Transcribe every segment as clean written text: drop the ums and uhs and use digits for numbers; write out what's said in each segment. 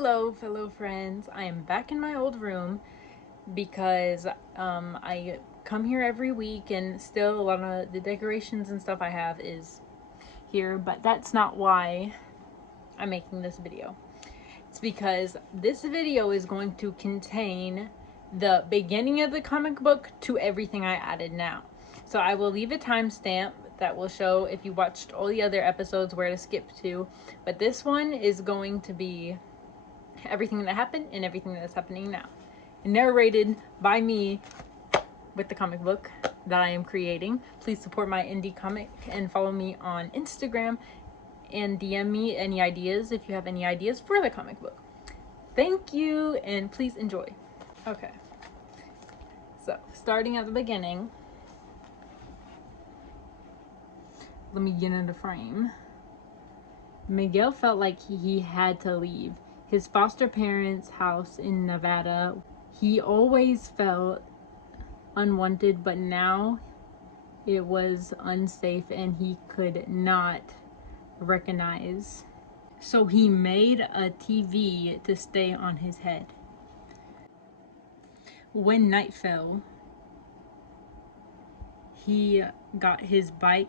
Hello fellow friends, I am back in my old room because I come here every week and still a lot of the decorations and stuff I have is here, but that's not why I'm making this video. It's because this video is going to contain the beginning of the comic book to everything I added now. So I will leave a timestamp that will show if you watched all the other episodes where to skip to, but this one is going to be everything that happened and everything that's happening now, narrated by me with the comic book that I am creating. Please support my indie comic and follow me on Instagram and DM me any ideas if you have any ideas for the comic book. Thank you, and please enjoy. Okay, so starting at the beginning, let me get into frame. Miguel felt like he had to leave his foster parents' house in Nevada. He always felt unwanted, but now it was unsafe and he could not recognize. So he made a TV to stay on his head. When night fell, he got his bike.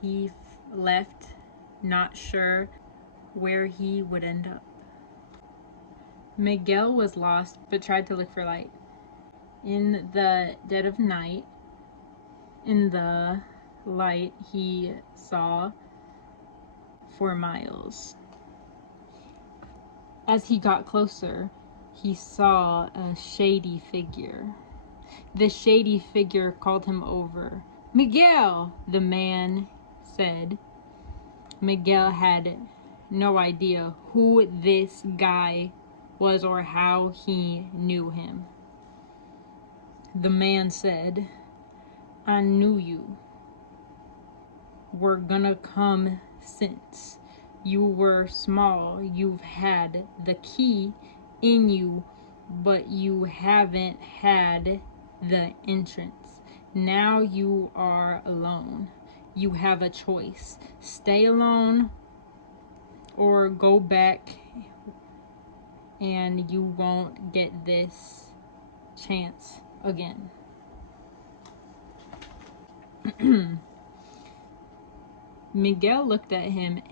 He left, not sure where he would end up. Miguel was lost, but tried to look for light. In the dead of night, in the light, he saw for miles. As he got closer, he saw a shady figure. The shady figure called him over. "Miguel," the man said. Miguel had no idea who this guy was or how he knew him. The man said, "I knew you were gonna come since you were small. You've had the key in you, but you haven't had the entrance. Now you are alone. You have a choice. Stay alone or go back, and you won't get this chance again." Miguel looked at him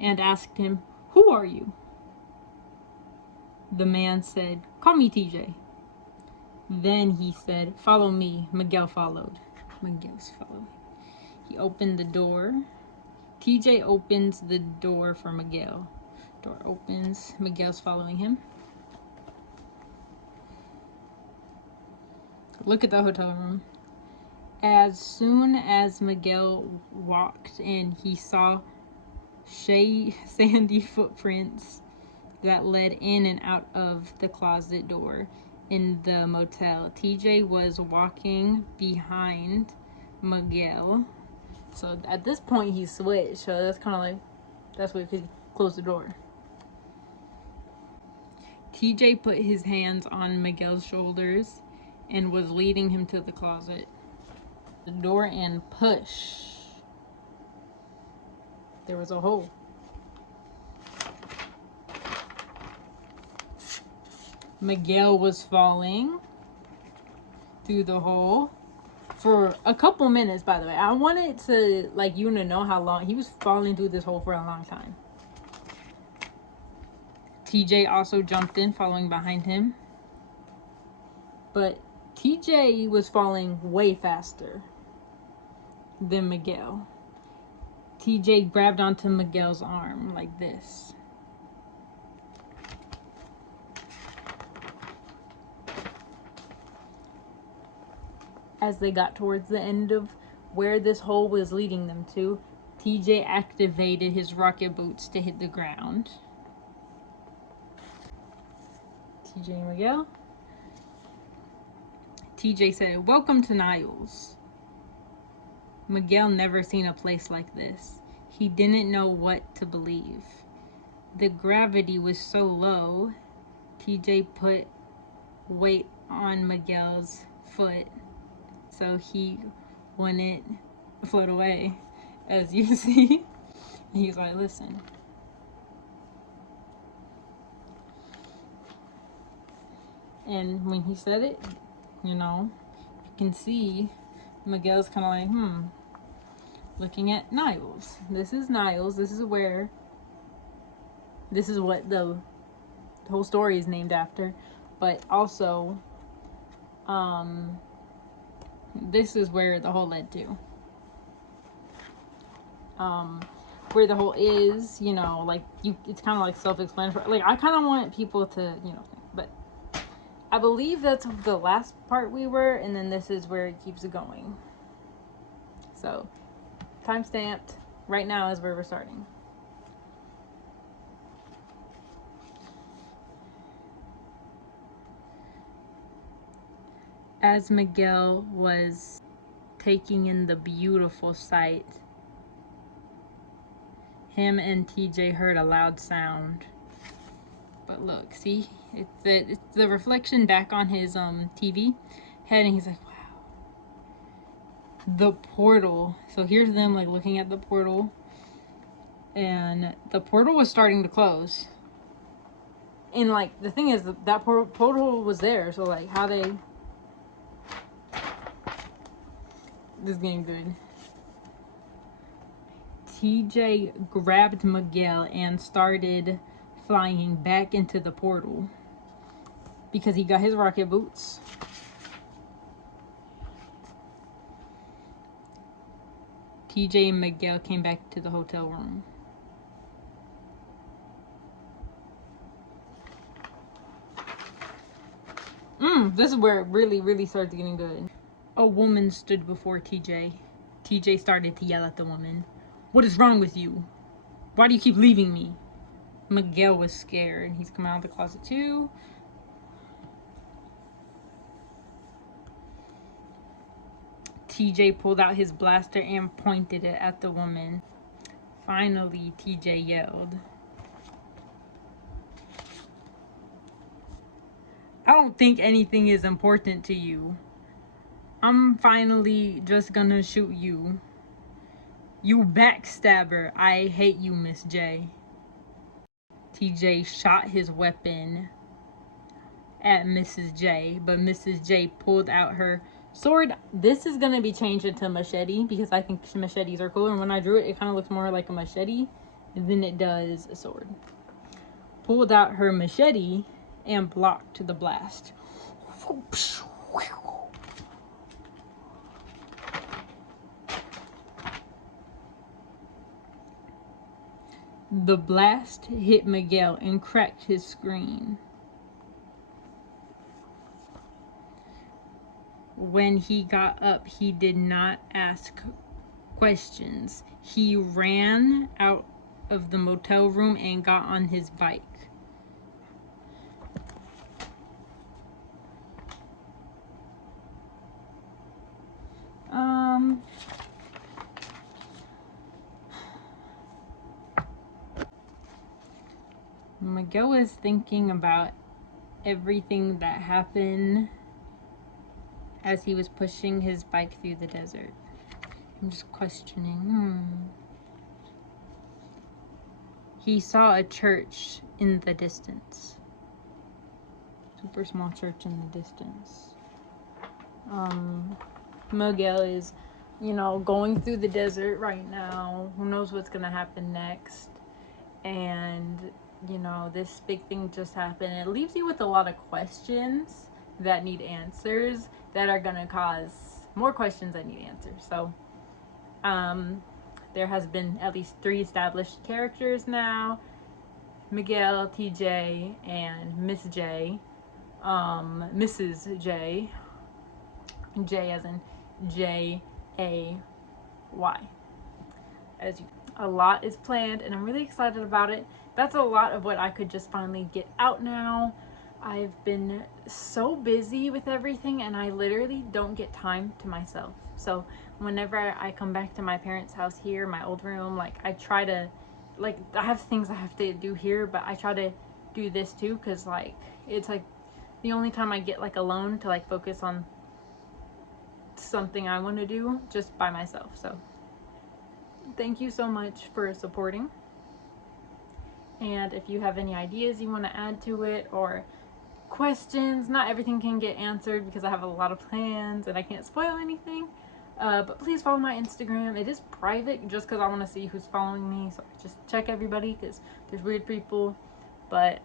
and asked him, "Who are you?" The man said, "Call me TJ." Then he said, "Follow me." Miguel followed. Miguel's following. He opened the door. TJ opens the door for Miguel. Door opens. Miguel's following him. Look at the hotel room. As soon as Miguel walked in, he saw sandy footprints that led in and out of the closet door in the motel. TJ was walking behind Miguel. So at this point he switched. So that's kind of like, that's weird because he closed the door. TJ put his hands on Miguel's shoulders and was leading him to the closet. The door and push. There was a hole. Miguel was falling through the hole for a couple minutes, by the way. I wanted to, like, you to know how long he was falling through this hole for a long time. TJ also jumped in, following behind him. But TJ was falling way faster than Miguel. TJ grabbed onto Miguel's arm like this. As they got towards the end of where this hole was leading them to, TJ activated his rocket boots to hit the ground. TJ and Miguel. TJ said, "Welcome to NILES." Miguel never seen a place like this. He didn't know what to believe. The gravity was so low, TJ put weight on Miguel's foot so he wouldn't float away, as you see. He's like, "Listen." And when he said it, you know, you can see Miguel's kind of like, looking at Niles. This is Niles. This is where, this is what the whole story is named after. But also, this is where the hole led to. Where the hole is, you know, like, it's kind of like self-explanatory. Like, I kind of want people to, you know, think, but I believe that's the last part we were, and then this is where it keeps going. So, time stamped. Right now is where we're starting. As Miguel was taking in the beautiful sight, him and TJ heard a loud sound. But look, see, it's the reflection back on his TV head, and he's like, wow. The portal. So here's them like looking at the portal, and the portal was starting to close. And like the thing is that portal was there, so like how they. This is getting good. TJ grabbed Miguel and started flying back into the portal because he got his rocket boots. TJ and Miguel came back to the hotel room. This is where it really starts getting good. A woman stood before TJ. TJ started to yell at the woman. What is wrong with you? Why do you keep leaving me? Miguel was scared. He's coming out of the closet too. TJ pulled out his blaster and pointed it at the woman. Finally, TJ yelled, I don't think anything is important to you. I'm finally just gonna shoot you. You backstabber. I hate you, Miss J. TJ shot his weapon at Mrs. J, but Mrs. J pulled out her sword. This is gonna be changed into machete because I think machetes are cooler. And when I drew it, it kind of looks more like a machete than it does a sword. Pulled out her machete and blocked the blast. The blast hit Miguel and cracked his screen. When he got up, he did not ask questions. He ran out of the motel room and got on his bike. Miguel was thinking about everything that happened as he was pushing his bike through the desert. I'm just questioning. He saw a church in the distance. Super small church in the distance. Miguel is, going through the desert right now. Who knows what's gonna happen next? And, this big thing just happened. It leaves you with a lot of questions that need answers that are gonna cause more questions that need answers. So, there has been at least 3 established characters now. Miguel, TJ, and Miss J. Mrs. J. J as in J-A-Y. A lot is planned, and I'm really excited about it. That's a lot of what I could just finally get out now. I've been so busy with everything, and I literally don't get time to myself. So whenever I come back to my parents' house here, my old room, I try to, I have things I have to do here, but I try to do this too, because it's the only time I get alone to focus on something I want to do just by myself. So thank you so much for supporting. And if you have any ideas you want to add to it or questions. Not everything can get answered because I have a lot of plans and I can't spoil anything. But please follow my Instagram. It is private just because I want to see who's following me. So just check everybody because there's weird people. But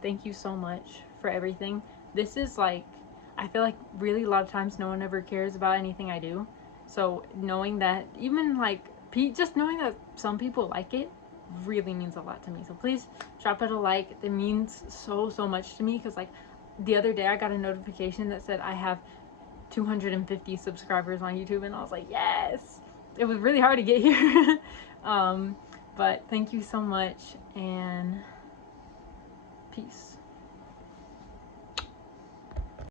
thank you so much for everything. This is like, I feel like really a lot of times no one ever cares about anything I do. So knowing that, even like, just knowing that some people like it really means a lot to me. So please drop it a like. It means so much to me because like the other day I got a notification that said I have 250 subscribers on YouTube, and I was like, yes. It was really hard to get here. But thank you so much, and peace.